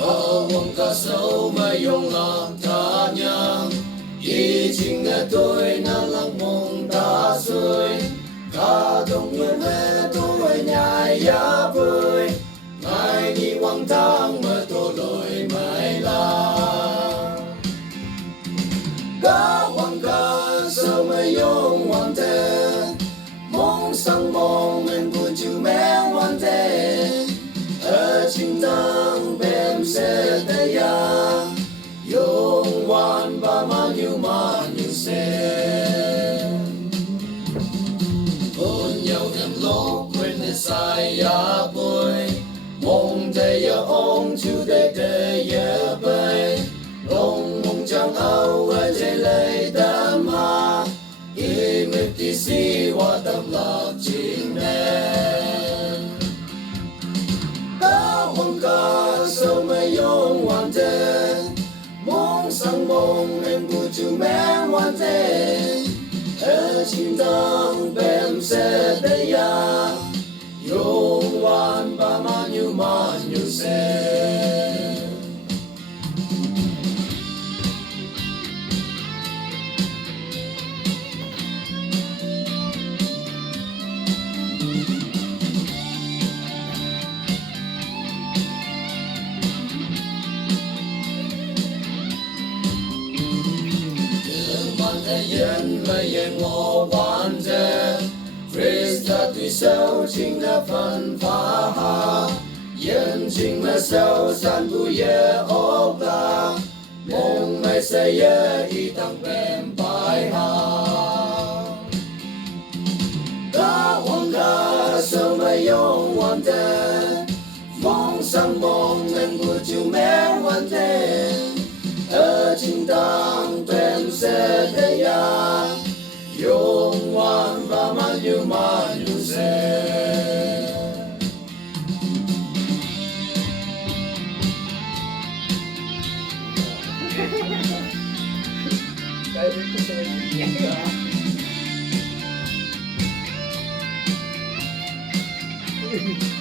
Ông ca sâu mà dùng lòng ta nhang ý chính nghe tôi na lăng mong ta xuôi ca đông yêu mẹ tôi nhai ya vui ngài đi quang thang mà tôi lối mãi la ca quang ca sâu mà dùng hoàn thế mong sang mong mình buồn chịu mẹ hoàn thế ở chính tăng bem sẽ tới ya yung hoàn ba mà như xe ôn nhau thêm lúc quên để sai ya bôi mong thế ya ông chú để ya bay long mong chẳng áo ở trên lấy đam ha im tí si hoa tâm lạc chính đen mong ca sâu mây yong hoàn thế mong sang mong em buồn chịu mẹ hoàn thế ở chính tăng bem sẽ tới ya yong hoàn ba mà như xe yên mà yên ngô hoàn thế Christa tuy sâu chính là phần phá ha yên chính mà sâu san bu ye ốc la mong mày sẽ ye y tăng bem bài ha ca hoàng ca sâu mà yong hoàn thế mong sang mong em bu chiu mẹ hoàn thế ở chính tăng bem sẽ thấy ya yung hoàn ba mà như xe Thank you.